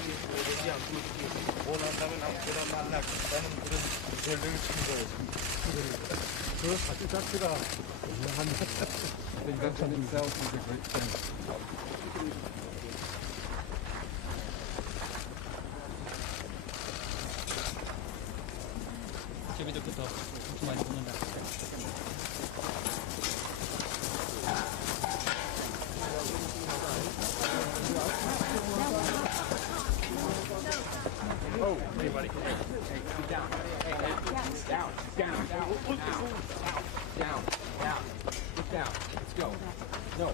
사람들이 얘기 안 듣고 원한다면 아무거나 만나겠다는 그런 전력을 친 거예요. 그 사실 자체가 한 The invention itself is a great thing. 제비들부터 엄청 많이 먹는다. Oh, hey buddy. Down. Let's go. No.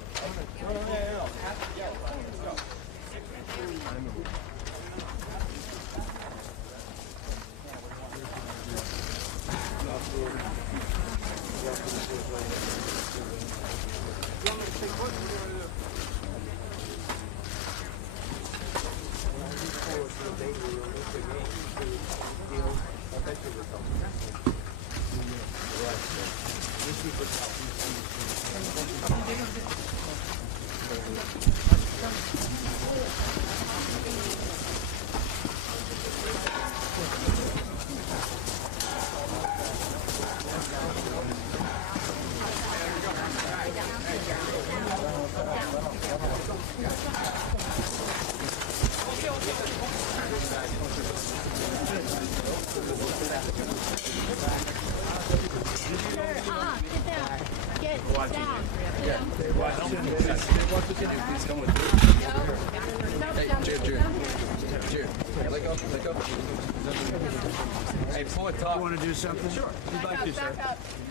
Hey, pull it top. You want to do something? Sure. You'd like to, sir.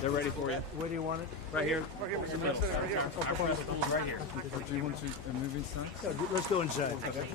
They're ready for you. Where do you want it? Right here. Right here. Right here. Right here. Do you want to move inside? Yeah, let's go inside. Okay.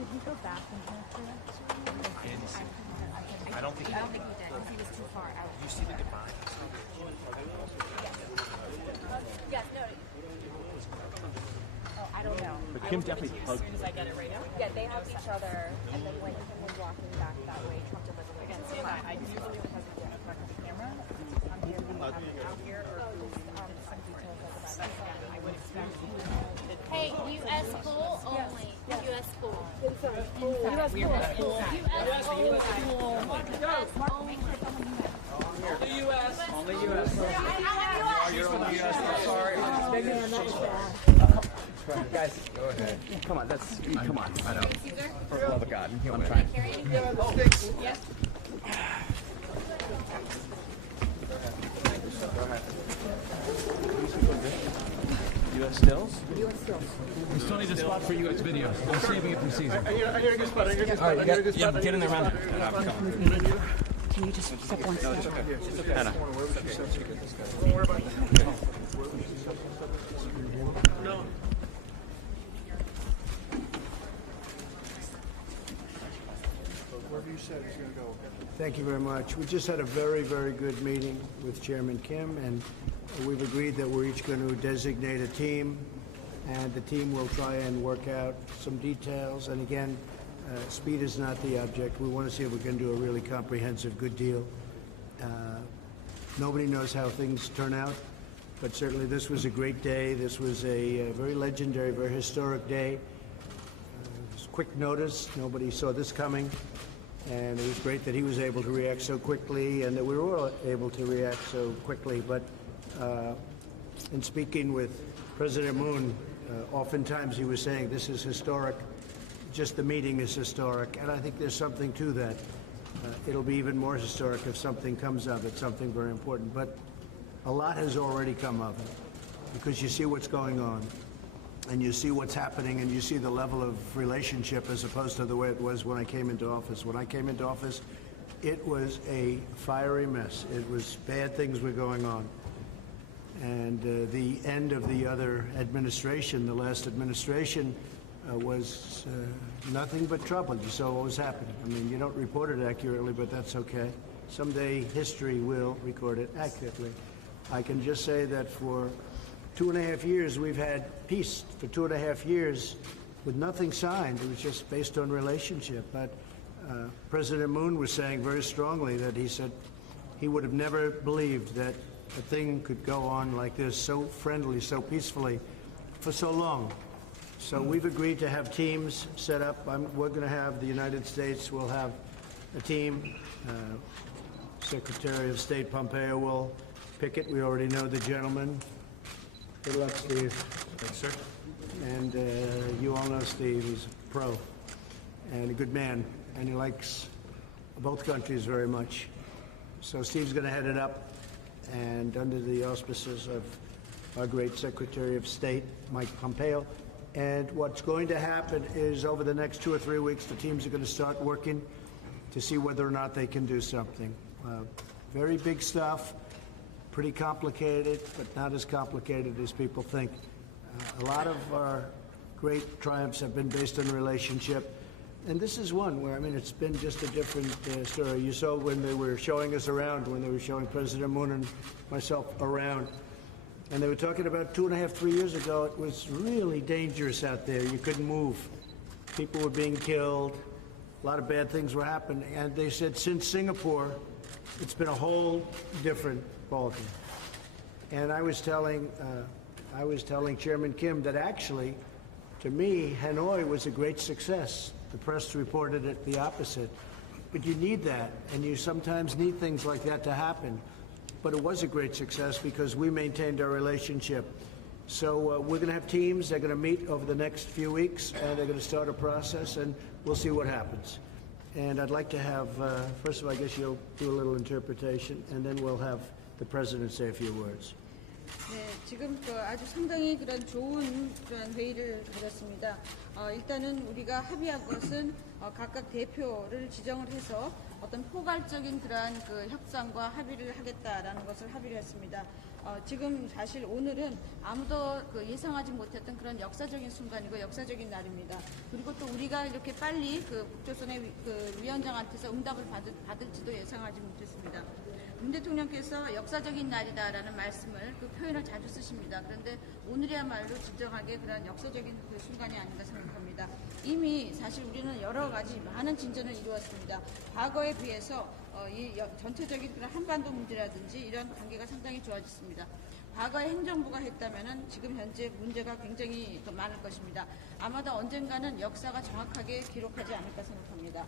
Did he go back in here for it? I don't think he did. Because he was too far out. You see the goodbye? Yes, no. Oh, I don't know. But Kim definitely hugged him. Yeah, they hugged each other, and then when Kim was walking back that way, Trump did like a little stand by. I usually because of the camera, I'm here, out here, or some details like about I would expect Hey, U.S. pool only. U.S. pool. U.S. pool. U.S. pool. Only U.S. Only U.S. You're on the U.S. I'm sorry. Guys, go ahead. Come on, come on. I know. For the love of God. I'm trying. Yep. U.S. stills? We still need a spot for U.S. video. I'm saving it for Caesar. I hear a good spot. I hear a good spot. I hear a good spot. Yeah, get in there, man. Can you just step one step? Hannah. Don't worry about that. No. Wherever you said it's going to go. Thank you very much. We just had a very, very good meeting with Chairman Kim, and we've agreed that we're each going to designate a team, and the team will try and work out some details. And again, speed is not the object. We want to see if we can do a really comprehensive, good deal. Nobody knows how things turn out, but certainly this was a great day. This was a very legendary, very historic day. It was quick notice. Nobody saw this coming. And it was great that he was able to react so quickly and that we were all able to react so quickly. But in speaking with President Moon, oftentimes he was saying this is historic. Just the meeting is historic. And I think there's something to that. It'll be even more historic if something comes of it, something very important. But a lot has already come of it because you see what's going on. And you see what's happening, and you see the level of relationship as opposed to the way it was when I came into office. When I came into office, it was a fiery mess. It was bad things were going on. And the end of the other administration, the last administration, was nothing but trouble. You saw what was happening. I mean, you don't report it accurately, but that's okay. Someday history will record it accurately. I can just say that for 2.5 years we've had peace. For 2.5 years with nothing signed. It was just based on relationship. But President Moon was saying very strongly that he said he would have never believed that a thing could go on like this, so friendly, so peacefully, for so long. So we've agreed to have teams set up. We're going to have, the United States will have a team. Secretary of State Pompeo will pick it. We already know the gentleman. Good luck, Steve. Thanks, sir. And you all know Steve. He's a pro and a good man, and he likes both countries very much. So Steve's going to head it up, and under the auspices of our great Secretary of State, Mike Pompeo. And what's going to happen is over the next 2 or 3 weeks, the teams are going to start working to see whether or not they can do something. Very big stuff, pretty complicated, but not as complicated as people think. A lot of our great triumphs have been based on relationship. And this is one where, I mean, it's been just a different story. You saw when they were showing us around, when they were showing President Moon and myself around, and they were talking about 2.5, 3 years ago, it was really dangerous out there. You couldn't move. People were being killed. A lot of bad things were happening. And they said since Singapore, it's been a whole different ballgame. And I was telling Chairman Kim that actually, to me, Hanoi was a great success. The press reported it the opposite. But you need that, and you sometimes need things like that to happen. But it was a great success because we maintained our relationship. So we're going to have teams. They're going to meet over the next few weeks, and they're going to start a process, and we'll see what happens. And I'd like to have, first of all, I guess you'll do a little interpretation, and then we'll have the President say a few words. 네, 지금 아주 상당히 그런 좋은 그런 회의를 가졌습니다. 일단은 우리가 합의한 것은 각각 대표를 지정을 해서 어떤 포괄적인 그러한 그 협상과 합의를 하겠다라는 것을 합의를 했습니다. 지금 사실 오늘은 아무도 예상하지 못했던 그런 역사적인 순간이고 역사적인 날입니다. 그리고 또 우리가 이렇게 빨리 북조선의 위원장한테서 응답을 받을지도 예상하지 못했습니다. 문 대통령께서 역사적인 날이다라는 말씀을 표현을 자주 쓰십니다. 그런데 오늘이야말로 진정하게 그런 역사적인 순간이 아닌가 생각합니다. 이미 사실 우리는 여러 가지 많은 진전을 이루었습니다. 과거에 비해서 이 전체적인 그런 한반도 문제라든지 이런 관계가 상당히 좋아졌습니다. 과거에 행정부가 했다면은 지금 현재 문제가 굉장히 더 많을 것입니다. 아마도 언젠가는 역사가 정확하게 기록하지 않을까 생각합니다.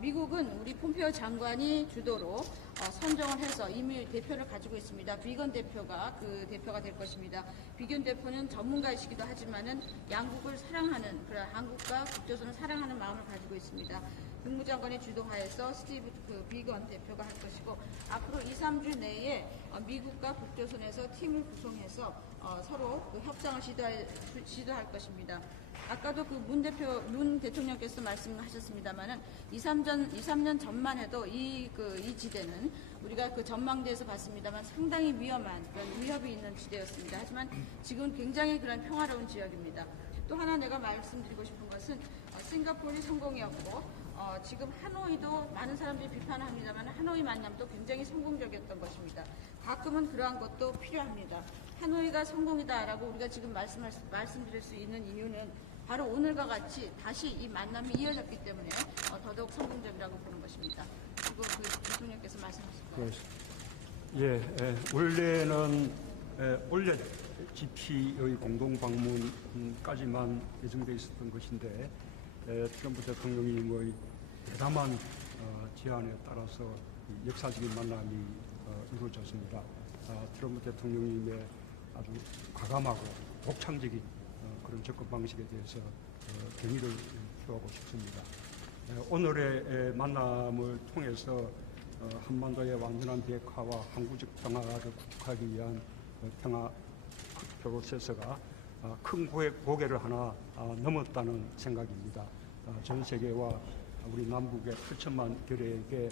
미국은 우리 폼페오 장관이 주도로 선정을 해서 이미 대표를 가지고 있습니다. 비건 대표가 그 대표가 될 것입니다. 비건 대표는 전문가이시기도 하지만은 양국을 사랑하는 그런 한국과 북조선을 사랑하는 마음을 가지고 있습니다. 국무장관이 주도하여서 스티브 비건 대표가 할 것이고 앞으로 2, 3주 내에 미국과 북조선에서 팀을 구성해서 서로 협상을 시도할 것입니다. 아까도 문 대통령께서 말씀하셨습니다만은 2, 3년 전만 해도 이 지대는 우리가 전망대에서 봤습니다만 상당히 위험한 그런 위협이 있는 지대였습니다. 하지만 지금 굉장히 그런 평화로운 지역입니다. 또 하나 내가 말씀드리고 싶은 것은 싱가포르이 성공이었고 지금 하노이도 많은 사람들이 비판을 합니다만 하노이 만남도 굉장히 성공적이었던 것입니다. 가끔은 그러한 것도 필요합니다. 하노이가 성공이다라고 우리가 지금 말씀드릴 수 있는 이유는 바로 오늘과 같이 다시 이 만남이 이어졌기 때문에 더더욱 성공적이라고 보는 것입니다. 그리고 대통령께서 말씀하실 거예요. 예, 원래는 올해 GP의 공동 방문까지만 예정돼 있었던 것인데 트럼프 대통령님의 대담한 제안에 따라서 역사적인 만남이 이루어졌습니다. 트럼프 대통령님의 아주 과감하고 독창적인 그런 접근 방식에 대해서 경의를 표하고 싶습니다. 오늘의 만남을 통해서 한반도의 완전한 비핵화와 항구적 평화를 구축하기 위한 평화 프로세스가 큰 고개를 하나 넘었다는 생각입니다. 전 세계와 우리 남북의 8천만 결의에게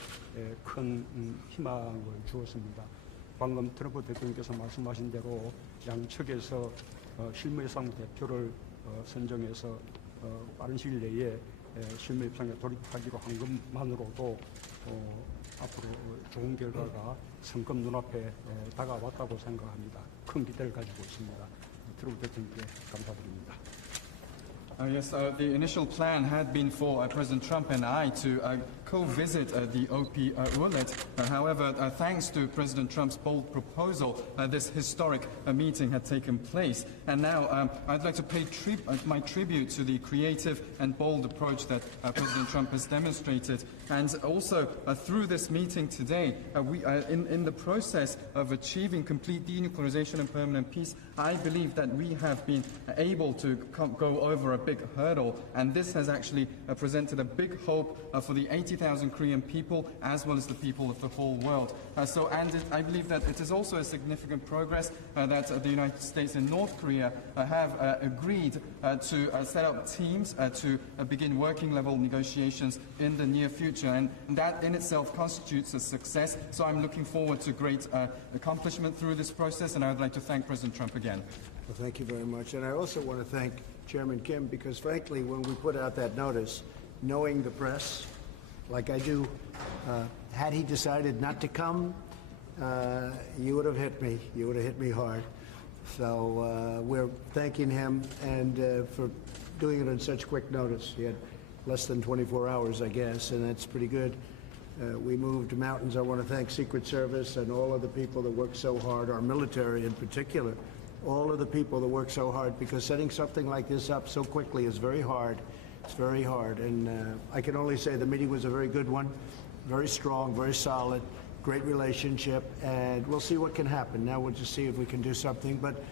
큰 희망을 주었습니다. 방금 트럼프 대통령께서 말씀하신 대로 양측에서 실무협상 대표를 선정해서 빠른 시일 내에 실무협상에 돌입하기로 한 것만으로도 앞으로 좋은 결과가 성급 눈앞에 다가왔다고 생각합니다. 큰 기대를 가지고 있습니다. 트럼프 대통령께 감사드립니다. Yes, the initial plan had been for President Trump and I to co-visit the OP Ullet. However, thanks to President Trump's bold proposal, this historic meeting had taken place. And now I'd like to pay my tribute to the creative and bold approach that President Trump has demonstrated. And also, through this meeting today, we in the process of achieving complete denuclearization and permanent peace, I believe that we have been able to go over a big hurdle, and this has actually presented a big hope for the 80,000 Korean people as well as the people of the whole world. I believe that it is also a significant progress that the United States and North Korea have agreed to set up teams to begin working level negotiations in the near future, and that in itself constitutes a success. So I'm looking forward to great accomplishment through this process, and I would like to thank President Trump again. Well, thank you very much. And I also want to thank Chairman Kim, because frankly, when we put out that notice, knowing the press, like I do, had he decided not to come, you would have hit me. You would have hit me hard. So we're thanking him and for doing it on such quick notice. He had less than 24 hours, I guess, and that's pretty good. We moved mountains. I want to thank Secret Service and all of the people that work so hard, our military in particular, all of the people that work so hard, because setting something like this up so quickly is very hard. It's very hard. And I can only say the meeting was a very good one, very strong, very solid, great relationship, and we'll see what can happen. Now we'll just see if we can do something. But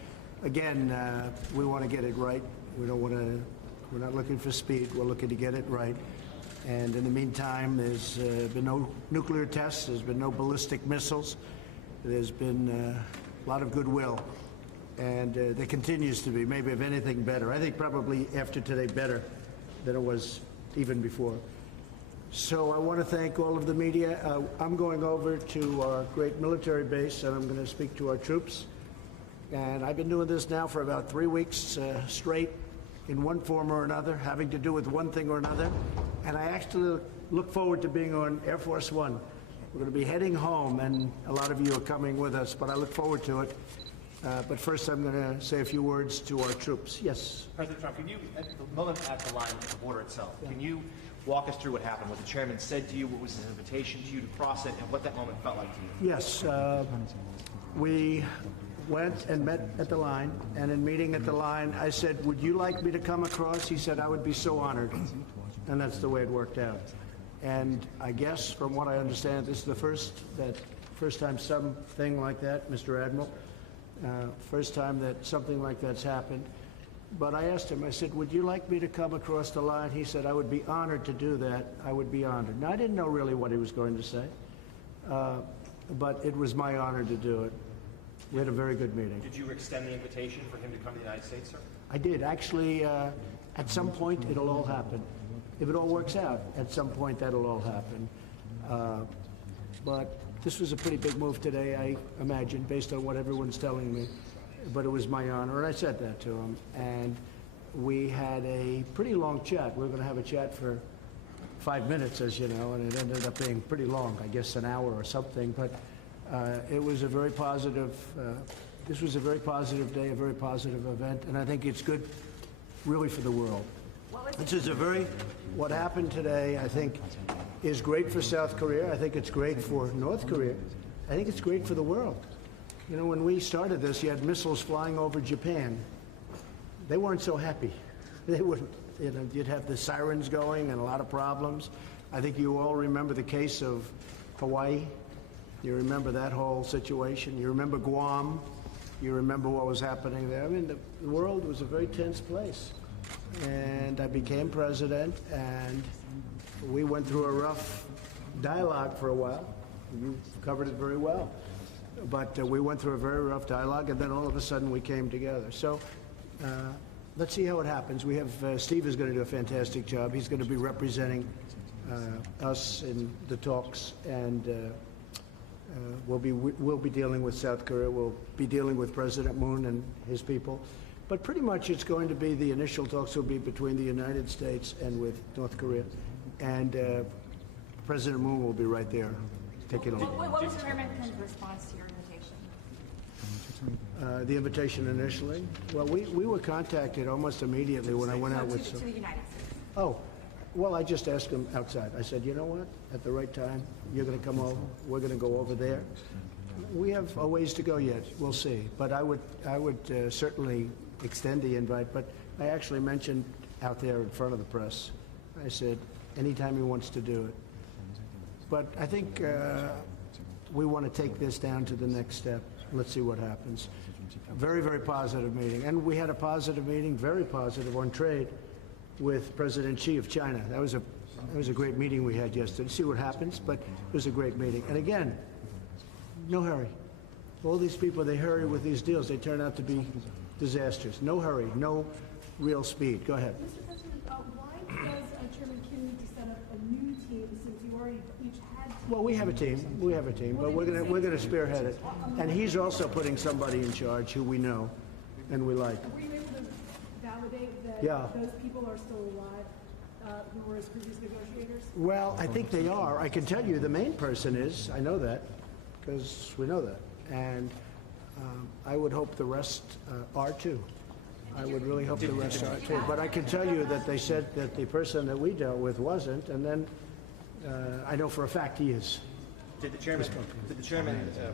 again, we want to get it right. We don't want to, we're not looking for speed. We're looking to get it right. And in the meantime, there's been no nuclear tests. There's been no ballistic missiles. There's been a lot of goodwill. And there continues to be, maybe if anything, better. I think probably after today better than it was even before. So I want to thank all of the media. I'm going over to our great military base, and I'm going to speak to our troops. And I've been doing this now for about 3 weeks straight in one form or another, having to do with one thing or another. And I actually look forward to being on Air Force One. We're going to be heading home, and a lot of you are coming with us, but I look forward to it. But first, I'm going to say a few words to our troops. Yes. President Trump, can you, at the moment at the line at the border itself, can you walk us through what happened? What the chairman said to you, what was his invitation to you to cross it, and what that moment felt like to you? Yes. We went and met at the line, and in meeting at the line, I said, would you like me to come across? He said, I would be so honored. And that's the way it worked out. And I guess, from what I understand, this is the first time something like that, Mr. Admiral, first time that something like that's happened. But I asked him, I said, would you like me to come across the line? He said, I would be honored to do that. I would be honored. Now, I didn't know really what he was going to say, but it was my honor to do it. We had a very good meeting. Did you extend the invitation for him to come to the United States, sir? I did. Actually, at some point, it'll all happen. If it all works out, at some point, that'll all happen. But this was a pretty big move today, I imagine, based on what everyone's telling me. But it was my honor, and I said that to him. And we had a pretty long chat. We were going to have a chat for 5 minutes, as you know, and it ended up being pretty long, I guess an hour or something. But it was a very positive, this was a very positive day, a very positive event, and I think it's good really for the world. This is what happened today, I think, is great for South Korea. I think it's great for North Korea. I think it's great for the world. You know, when we started this, you had missiles flying over Japan. They weren't so happy. They wouldn't. You know, you'd have the sirens going and a lot of problems. I think you all remember the case of Hawaii. You remember that whole situation. You remember Guam. You remember what was happening there. I mean, the world was a very tense place. And I became president, and we went through a rough dialogue for a while. You covered it very well. But we went through a very rough dialogue, and then all of a sudden we came together. So let's see how it happens. We have Steve is going to do a fantastic job. He's going to be representing us in the talks, and we'll be dealing with South Korea. We'll be dealing with President Moon and his people. But pretty much it's going to be, the initial talks will be between the United States and with North Korea. And President Moon will be right there taking a look. What was Chairman Kim's response to your invitation? The invitation initially? Well, we were contacted almost immediately when I went out with To the United States. Oh, well, I just asked him outside. I said, you know what? At the right time, you're going to come over. We're going to go over there. We have a ways to go yet. We'll see. But I would certainly extend the invite. But I actually mentioned out there in front of the press, I said, anytime he wants to do it. But I think we want to take this down to the next step. Let's see what happens. Very, very positive meeting. And we had a positive meeting, very positive, on trade with President Xi of China. That was a great meeting we had yesterday. See what happens, but it was a great meeting. And again, no hurry. All these people, they hurry with these deals. They turn out to be disasters. No hurry, no real speed. Go ahead. Mr. President, why does Chairman Kim need to set up a new team since you already each had teams? Well, we have a team. We have a team, but we're gonna spearhead it. And he's also putting somebody in charge who we know and we like. Were you able to validate that Yeah. those people are still alive who were his previous negotiators? Well, I think they are. I can tell you the main person is. I know that because we know that. And I would hope the rest are too. I would really hope the rest are too. But I can tell you that they said that the person that we dealt with wasn't, and then I know for a fact he is. Did the chairman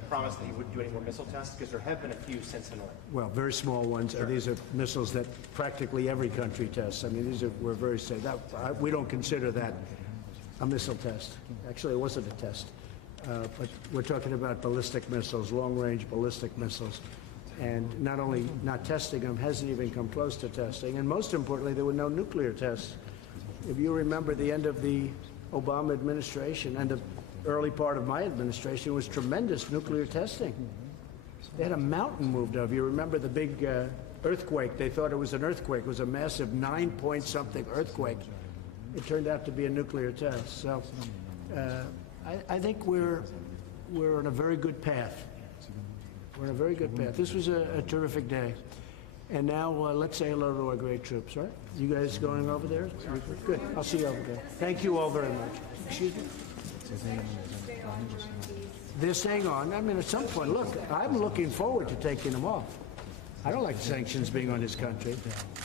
promise that he wouldn't do any more missile tests? Because there have been a few since Hanoi. Well, very small ones. These are missiles that practically every country tests. I mean, we're very safe. We don't consider that a missile test. Actually, it wasn't a test. But we're talking about ballistic missiles, long-range ballistic missiles. And not only not testing them, hasn't even come close to testing. And most importantly, there were no nuclear tests. If you remember the end of the Obama administration and the early part of my administration was tremendous nuclear testing. They had a mountain moved over. You remember the big earthquake? They thought it was an earthquake. It was a massive 9-point-something earthquake. It turned out to be a nuclear test. So I think we're on a very good path. We're on a very good path. This was a terrific day. And now let's say hello to our great troops, right? You guys going over there? Good. I'll see you over there. Thank you all very much. Excuse me? They're staying on. I mean, at some point, look, I'm looking forward to taking them off. I don't like sanctions being on this country.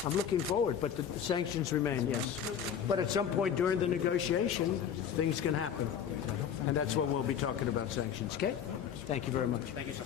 I'm looking forward, but the sanctions remain, yes. But at some point during the negotiation, things can happen. And that's what we'll be talking about, sanctions, okay? Thank you very much. Thank you, sir.